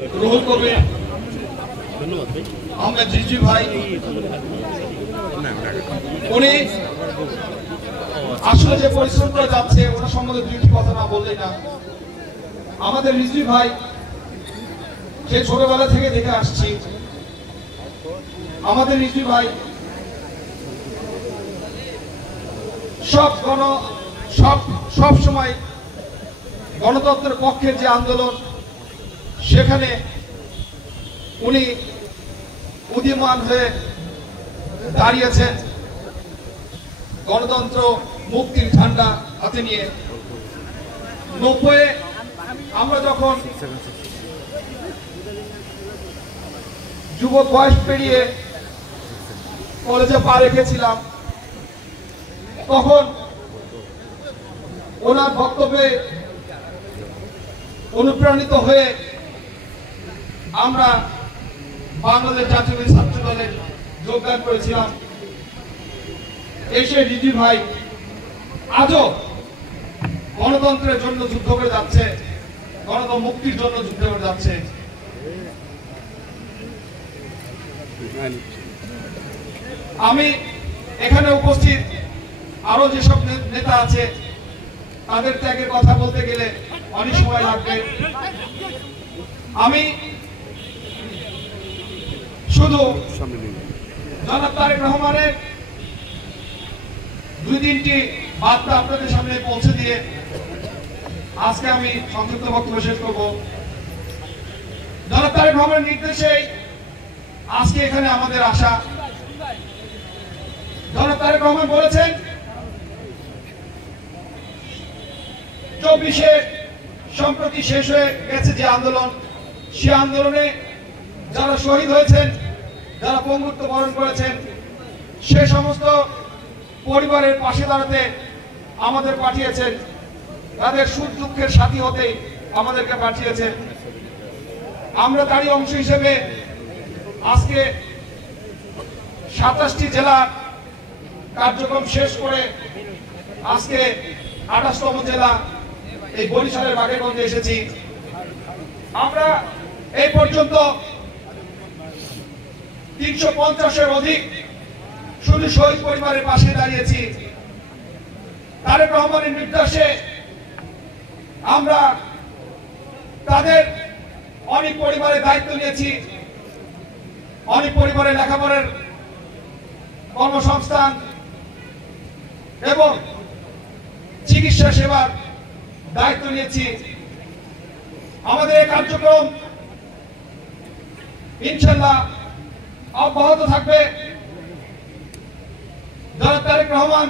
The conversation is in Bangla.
রুহুল কবির আহমেদ রিজভী ভাই, উনি আসলে যে পরিশ্রম করে যাচ্ছে ওনার সম্বন্ধে দুইটি কথা না বললেই না। আমাদের রিজভী ভাই সে ছোটবেলা থেকে দেখে আসছি, আমাদের রিজভী ভাই সব সময় গণতন্ত্রের পক্ষে যে আন্দোলন, সেখানে উনি উদীয়মান হয়ে দাঁড়িয়েছেন গণতন্ত্র মুক্তির ঝান্ডা হাতে নিয়ে। 90-এ আমরা যখন যুবক বয়স পেরিয়ে কলেজে পা রেখেছিলাম, তখন ওনার বক্তব্যে অনুপ্রাণিত হয়ে আমরা বাংলাদেশ জাতীয় ছাত্র দলে যোগদান করেছিলাম। এসে রিজভী ভাই আজও গণতন্ত্রের জন্য যুদ্ধ করে যাচ্ছে, গণতন্ত্র মুক্তির জন্য যুদ্ধ করে যাচ্ছে। আমি এখানে উপস্থিত আরো যেসব নেতা আছে তাদের ত্যাগের কথা বলতে গেলে অনেক সময় লাগবে। আমি শুধু জনাব তারেক রহমানের 2-3টি বার্তা আপনাদের সামনে পৌঁছে দিয়ে আজকে আমি সংক্ষিপ্ত বক্তব্য শেষ করব। জনাব তারেক রহমানের নির্দেশে আজকে এখানে আমাদের আসা। জনাব তারেক রহমান বলেছেন 24-এ সম্প্রতি শেষ হয়ে গেছে যে আন্দোলন, সে আন্দোলনে যারা শহীদ হয়েছেন, যারা পঙ্গুত্ব বরণ করেছেন, সে সমস্ত পরিবারের পাশে দাঁড়াতে আমাদের পাঠিয়েছেন, তাদের সুখ দুঃখের সাথী হতে আমাদেরকে পাঠিয়েছেন। আমরা তারই অংশ হিসেবে আজকে 27টি জেলার কার্যক্রম শেষ করে আজকে 28তম জেলা এই বরিশালের বাগেরগঞ্জে এসেছি। আমরা এই পর্যন্ত 350-এর অধিক শুধু শহীদ পরিবারের পাশে দাঁড়িয়েছি। তারেক রহমানের নির্দেশে আমরা তাদের অনেক পরিবারের দায়িত্ব নিয়েছি, অনেক পরিবারের লেখাপড়ার কর্মসংস্থান এবং চিকিৎসা সেবার দায়িত্ব নিয়েছি। আমাদের এই কার্যক্রম ইনশাআল্লাহ অব্যাহত থাকবে। জনাব তারেক রহমান